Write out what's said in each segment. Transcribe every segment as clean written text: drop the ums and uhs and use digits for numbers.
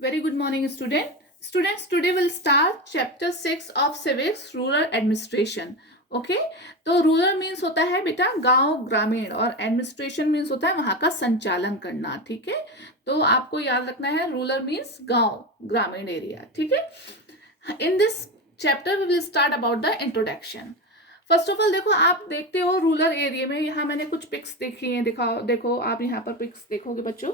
Very good morning, student. Students, today we'll start chapter 6 of civics, rural administration. Okay तो rural means होता है बेटा गांव ग्रामीण, और एडमिनिस्ट्रेशन मीन्स होता है वहां का संचालन करना. ठीक है, तो आपको याद रखना है रूरल मीन्स गांव ग्रामीण एरिया. ठीक है, in this chapter we will start about the introduction. First of all देखो, आप देखते हो रूरल एरिया में, यहाँ मैंने कुछ पिक्स देखी हैं, दिखाओ. देखो आप यहाँ पर पिक्स देखोगे बच्चों,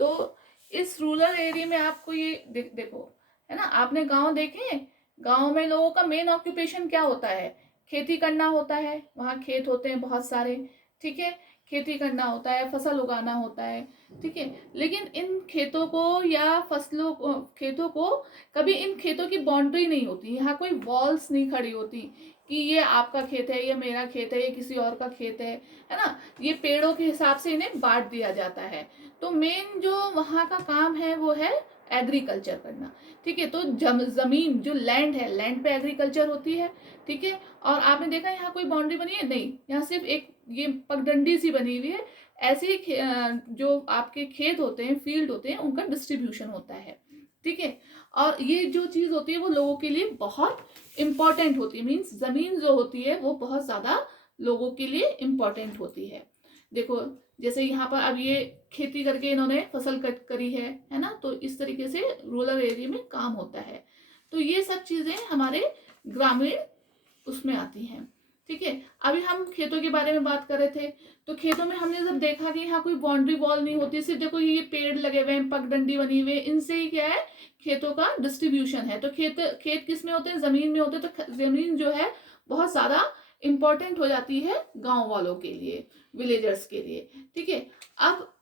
तो इस रूरल एरिया में आपको ये देखो, है ना. आपने गांव देखे, गांव में लोगों का मेन ऑक्यूपेशन क्या होता है? खेती करना होता है. वहाँ खेत होते हैं बहुत सारे. ठीक है, खेती करना होता है, फसल उगाना होता है. ठीक है, लेकिन इन खेतों को या फसलों को, खेतों को कभी इन खेतों की बाउंड्री नहीं होती. यहाँ कोई वॉल्स नहीं खड़ी होती कि ये आपका खेत है, ये मेरा खेत है, ये किसी और का खेत है ना. ये पेड़ों के हिसाब से इन्हें बांट दिया जाता है. तो मेन जो वहाँ का काम है वो है एग्रीकल्चर करना. ठीक है, तो जमीन जो लैंड है, लैंड पे एग्रीकल्चर होती है. ठीक है, और आपने देखा यहाँ कोई बाउंड्री बनी है नहीं, यहाँ सिर्फ एक ये पगडंडी सी बनी हुई है. ऐसे ही जो आपके खेत होते हैं, फील्ड होते हैं, उनका डिस्ट्रीब्यूशन होता है. ठीक है, और ये जो चीज होती है वो लोगों के लिए बहुत इंपॉर्टेंट होती है. मीन्स जमीन जो होती है वो बहुत ज्यादा लोगों के लिए इंपॉर्टेंट होती है. देखो जैसे यहाँ पर अब ये खेती करके इन्होंने फसल कट करी है ना. तो इस तरीके से रूरल एरिया में काम होता है. तो ये सब चीजें हमारे ग्रामीण उसमें आती हैं. ठीक है, अभी हम खेतों के बारे में बात कर रहे थे. तो खेतों में हमने जब देखा कि यहाँ कोई बाउंड्री वॉल नहीं होती, सिर्फ देखो ये पेड़ लगे हुए हैं, पगडंडी बनी हुई है, इनसे ही क्या है, खेतों का डिस्ट्रीब्यूशन है. तो खेत किस में होते हैं? जमीन में होते हैं. तो जमीन जो है बहुत ज्यादा इंपॉर्टेंट हो जाती है गांव वालों के लिए, विलेजर्स के लिए. ठीक है, अब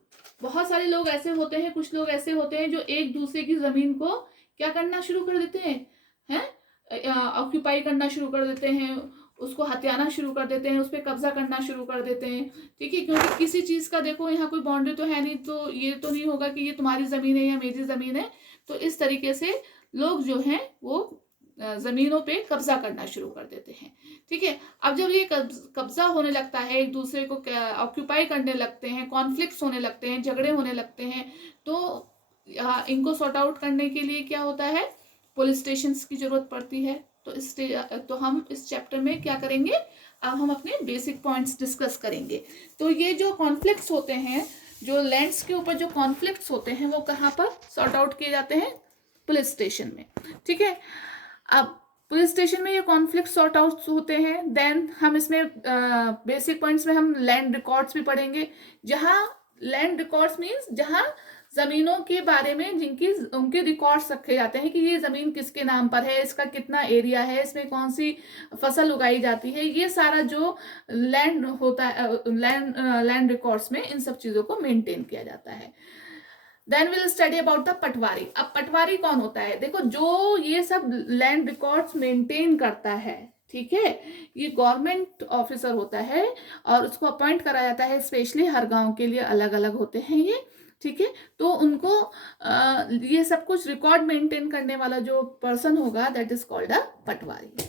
बहुत सारे लोग ऐसे होते हैं, कुछ लोग ऐसे होते हैं जो एक दूसरे की जमीन को क्या करना शुरू कर देते हैं, ऑक्यूपाई करना शुरू कर देते हैं, उसको हथियाना शुरू कर देते हैं, उस पर कब्जा करना शुरू कर देते हैं. ठीक है, क्योंकि किसी चीज का देखो यहाँ कोई बाउंड्री तो है नहीं, तो ये तो नहीं होगा कि ये तुम्हारी जमीन है या मेरी जमीन है. तो इस तरीके से लोग जो हैं वो जमीनों पे कब्जा करना शुरू कर देते हैं. ठीक है, अब जब ये कब्जा होने लगता है, एक दूसरे को ऑक्यूपाई करने लगते हैं, कॉन्फ्लिक्ट्स होने लगते हैं, झगड़े होने लगते हैं, तो इनको सॉर्ट आउट करने के लिए क्या होता है, पुलिस स्टेशन की जरूरत पड़ती है. तो हम इस चैप्टर में क्या करेंगे, अब हम अपने बेसिक पॉइंट्स डिस्कस करेंगे. तो ये जो कॉन्फ्लिक्ट्स होते हैं, जो लैंड्स के ऊपर जो कॉन्फ्लिक्ट्स होते हैं, वो कहाँ पर सॉर्ट आउट किए जाते हैं? पुलिस स्टेशन में. ठीक है, अब पुलिस स्टेशन में ये कॉन्फ्लिक्ट सॉर्ट आउट होते हैं. देन हम इसमें बेसिक पॉइंट्स में हम लैंड रिकॉर्ड्स भी पढ़ेंगे. जहाँ लैंड रिकॉर्ड्स मीन्स जहाँ जमीनों के बारे में जिनकी उनके रिकॉर्ड्स रखे जाते हैं कि ये जमीन किसके नाम पर है, इसका कितना एरिया है, इसमें कौन सी फसल उगाई जाती है, ये सारा जो लैंड होता है, लैंड रिकॉर्ड्स में इन सब चीजों को मेंटेन किया जाता है. Then will study about the patwari. अब पटवारी कौन होता है? देखो, जो ये सब लैंड रिकॉर्ड्स मेंटेन करता है, ठीक है, ये गवर्नमेंट ऑफिसर होता है और उसको अपॉइंट करा जाता है. स्पेशली हर गांव के लिए अलग अलग होते हैं ये. ठीक है, तो उनको ये सब कुछ रिकॉर्ड मेंटेन करने वाला जो पर्सन होगा, दैट इज कॉल्ड अ पटवारी.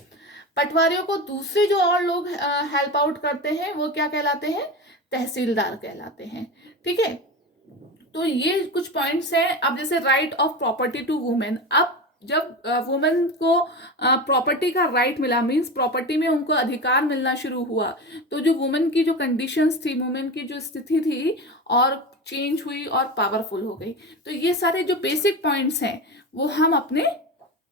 पटवारियों को दूसरे जो और लोग हेल्प आउट करते हैं वो क्या कहलाते हैं? तहसीलदार कहलाते हैं. ठीक है, तो ये कुछ पॉइंट्स हैं. अब जैसे right of property to women. अब जब वुमेन को प्रॉपर्टी का राइट मिला, मींस प्रॉपर्टी में उनको अधिकार मिलना शुरू हुआ, तो जो वुमेन की जो कंडीशंस थी, वुमेन की जो स्थिति थी, और चेंज हुई और पावरफुल हो गई. तो ये सारे जो बेसिक पॉइंट्स हैं वो हम अपने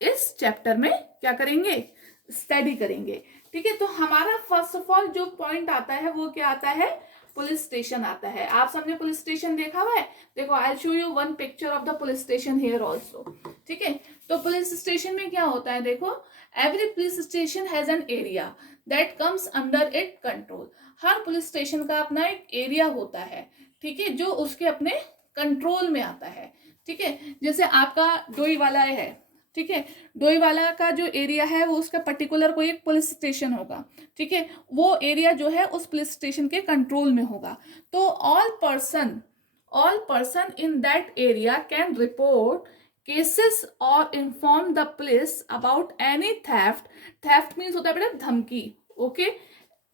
इस चैप्टर में क्या करेंगे? स्टडी करेंगे. ठीक है, तो हमारा फर्स्ट ऑफ ऑल जो पॉइंट आता है वो क्या आता है? पुलिस स्टेशन आता है. आप सबने पुलिस स्टेशन देखा हुआ है? देखो, I show you one picture of the police station here also. ठीक है, तो पुलिस स्टेशन में क्या होता है? देखो, every police station has an area that comes under it control. Her police station का अपना एक एरिया होता है. ठीक है, जो उसके अपने कंट्रोल में आता है. ठीक है, जैसे आपका डोईवाला है. ठीक है, डोईवाला का जो एरिया है वो उसका पर्टिकुलर कोई एक पुलिस स्टेशन होगा. ठीक है, वो एरिया जो है उस पुलिस स्टेशन के कंट्रोल में होगा. तो all person in that area can report cases और inform the police about any theft. Theft means होता है बेटा धमकी. Okay,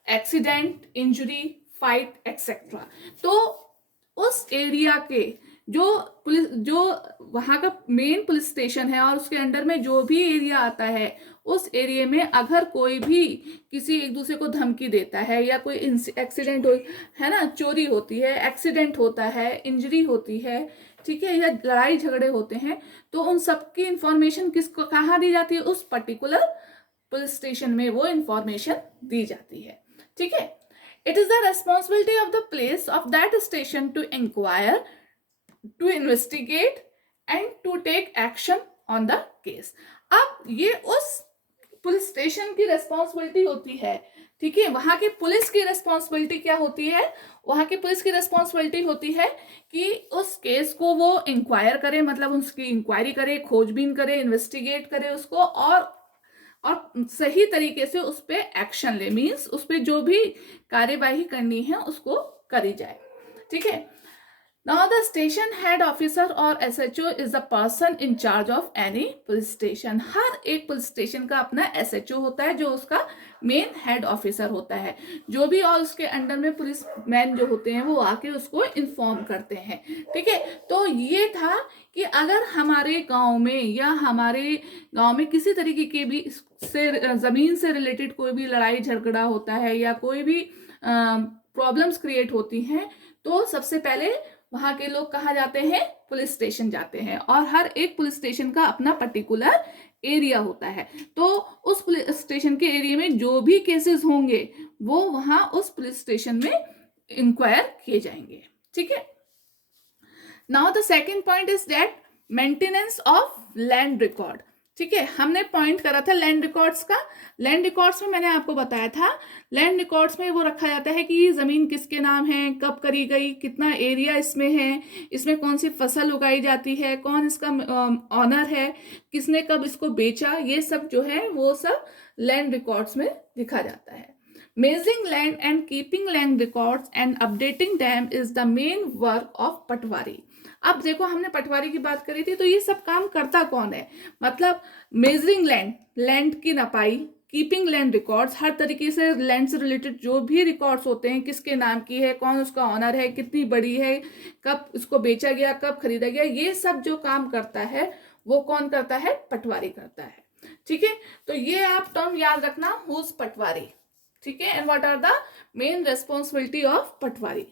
accident, injury, fight etcetera. तो उस एरिया के जो पुलिस, जो वहाँ का मेन पुलिस स्टेशन है और उसके अंडर में जो भी एरिया आता है, उस एरिया में अगर कोई भी किसी एक दूसरे को धमकी देता है या कोई एक्सीडेंट हो, है ना, चोरी होती है, एक्सीडेंट होता है, इंजरी होती है, ठीक है, या लड़ाई झगड़े होते हैं, तो उन सबकी इंफॉर्मेशन किसको, कहाँ दी जाती है, उस पर्टिकुलर पुलिस स्टेशन में वो इंफॉर्मेशन दी जाती है, ठीक है। It is the responsibility of the place of that station to inquire, to investigate and to take action on the case. अब ये उस पुलिस स्टेशन की रेस्पॉन्सिबिलिटी होती है, ठीक है। वहां के पुलिस की रेस्पॉन्सिबिलिटी क्या होती है, वहां की पुलिस की रेस्पॉन्सिबिलिटी होती है कि उस केस को वो इंक्वायर करे, मतलब उसकी इंक्वायरी करे, खोजबीन करे, इन्वेस्टिगेट करे उसको, और सही तरीके से उस पर एक्शन ले, मीन्स उस पर जो भी कार्यवाही करनी है उसको करी जाए, ठीक है। Now the station head officer or SHO is the person in charge of any police station. हर एक पुलिस स्टेशन का अपना SHO होता है जो उसका मेन हेड ऑफिसर होता है, जो भी और उसके अंडर में पुलिस मैन जो होते हैं वो आके उसको इन्फॉर्म करते हैं, ठीक है। तो ये था कि अगर हमारे गांव में या हमारे गांव में किसी तरीके के भी से जमीन से रिलेटेड कोई भी लड़ाई झगड़ा होता है या कोई भी प्रॉब्लम्स क्रिएट होती हैं, तो सबसे पहले वहां के लोग कहाँ जाते हैं, पुलिस स्टेशन जाते हैं, और हर एक पुलिस स्टेशन का अपना पर्टिकुलर एरिया होता है। तो उस पुलिस स्टेशन के एरिया में जो भी केसेस होंगे वो वहां उस पुलिस स्टेशन में इंक्वायर किए जाएंगे, ठीक है। Now the second point is that maintenance of land record, ठीक है। हमने पॉइंट करा था लैंड रिकॉर्ड्स का। लैंड रिकॉर्ड्स में मैंने आपको बताया था, लैंड रिकॉर्ड्स में वो रखा जाता है कि ये जमीन किसके नाम है, कब करी गई, कितना एरिया इसमें है, इसमें कौन सी फसल उगाई जाती है, कौन इसका ऑनर है, किसने कब इसको बेचा, ये सब जो है वो सब लैंड रिकॉर्ड्स में लिखा जाता है। Measuring land and keeping land records and updating them is the main work of patwari. अब देखो हमने पटवारी की बात करी थी, तो ये सब काम करता कौन है, मतलब मेजरिंग लैंड, लैंड की नपाई, कीपिंग लैंड रिकॉर्ड्स, हर तरीके से लैंड से रिलेटेड जो भी रिकॉर्ड्स होते हैं, किसके नाम की है, कौन उसका ऑनर है, कितनी बड़ी है, कब उसको बेचा गया, कब खरीदा गया, ये सब जो काम करता है वो कौन करता है, पटवारी करता है, ठीक है। तो ये आप टर्म याद रखना, हुज पटवारी, ठीक है। And what are the main responsibility of patwari.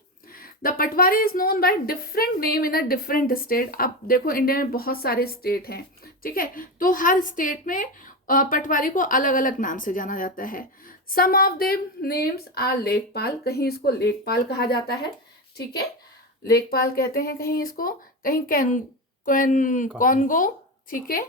The patwari is known by different name in a different state. अब देखो इंडिया में बहुत सारे स्टेट हैं, ठीक है, तो हर स्टेट में पटवारी को अलग अलग नाम से जाना जाता है। सम ऑफ देम नेम्स आर लेखपाल, कहीं इसको लेखपाल कहा जाता है, ठीक है, लेखपाल कहते हैं कहीं इसको, कहीं कॉन्गो, ठीक है,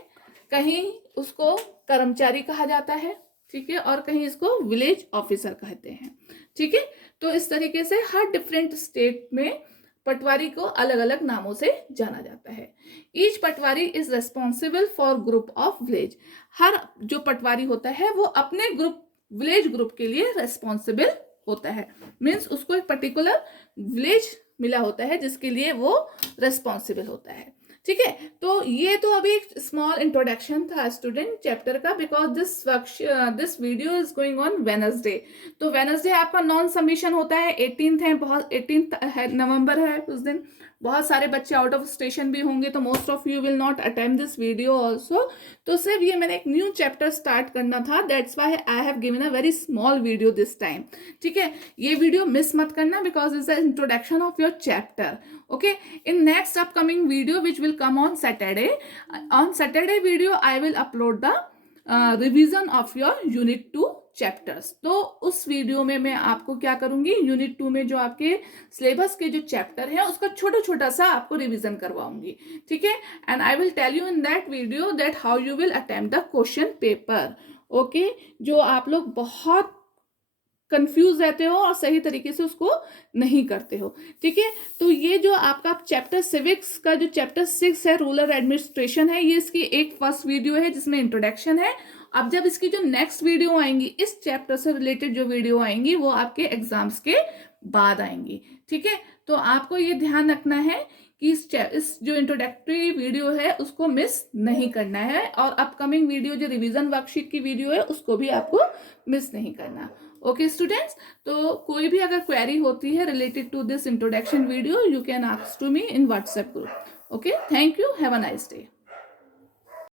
कहीं उसको कर्मचारी कहा जाता है, ठीक है, और कहीं इसको विलेज ऑफिसर कहते हैं, ठीक है। तो इस तरीके से हर डिफरेंट स्टेट में पटवारी को अलग अलग नामों से जाना जाता है। Each patwari is responsible for group of village. हर जो पटवारी होता है वो अपने ग्रुप, विलेज ग्रुप के लिए रेस्पॉन्सिबल होता है, मीन्स उसको एक पर्टिकुलर विलेज मिला होता है जिसके लिए वो रेस्पॉन्सिबल होता है, ठीक है। तो ये तो अभी एक स्मॉल इंट्रोडक्शन था स्टूडेंट चैप्टर का, because this video is going on Wednesday. तो वेनसडे आपका नॉन सबमिशन होता है, 18th है, बहुत 18th नवंबर है उस दिन, बहुत सारे बच्चे आउट ऑफ स्टेशन भी होंगे, तो most of you will not attempt this video also. तो सिर्फ ये मैंने एक न्यू चैप्टर स्टार्ट करना था, that's why I have given a very small video this time, ठीक है। ये वीडियो मिस मत करना because it's the introduction of your chapter, okay. In next upcoming video which will come on Saturday video I will upload the revision of your unit 2 chapters। तो उस video में मैं आपको क्या करूंगी, यूनिट 2 में जो आपके सिलेबस के जो चैप्टर है उसका छोटा छोटा सा आपको रिवीजन करवाऊंगी, ठीक है। And I will tell you in that video that how you will attempt the question paper, okay. जो आप लोग बहुत कंफ्यूज रहते हो और सही तरीके से उसको नहीं करते हो, ठीक है। तो ये जो आपका चैप्टर सिविक्स का जो चैप्टर 6 है, रूरल एडमिनिस्ट्रेशन है, ये इसकी एक फर्स्ट वीडियो है जिसमें इंट्रोडक्शन है। अब जब इसकी जो नेक्स्ट वीडियो आएंगी, इस चैप्टर से रिलेटेड जो वीडियो आएंगी वो आपके एग्जाम्स के बाद आएंगी, ठीक है। तो आपको ये ध्यान रखना है कि इस जो इंट्रोडक्टरी वीडियो है उसको मिस नहीं करना है, और अपकमिंग वीडियो जो रिवीजन वर्कशीट की वीडियो है उसको भी आपको मिस नहीं करना, ओके स्टूडेंट्स, तो कोई भी अगर क्वेरी होती है related to this introduction video, you can ask to me in WhatsApp group. Okay, thank you, have a nice day.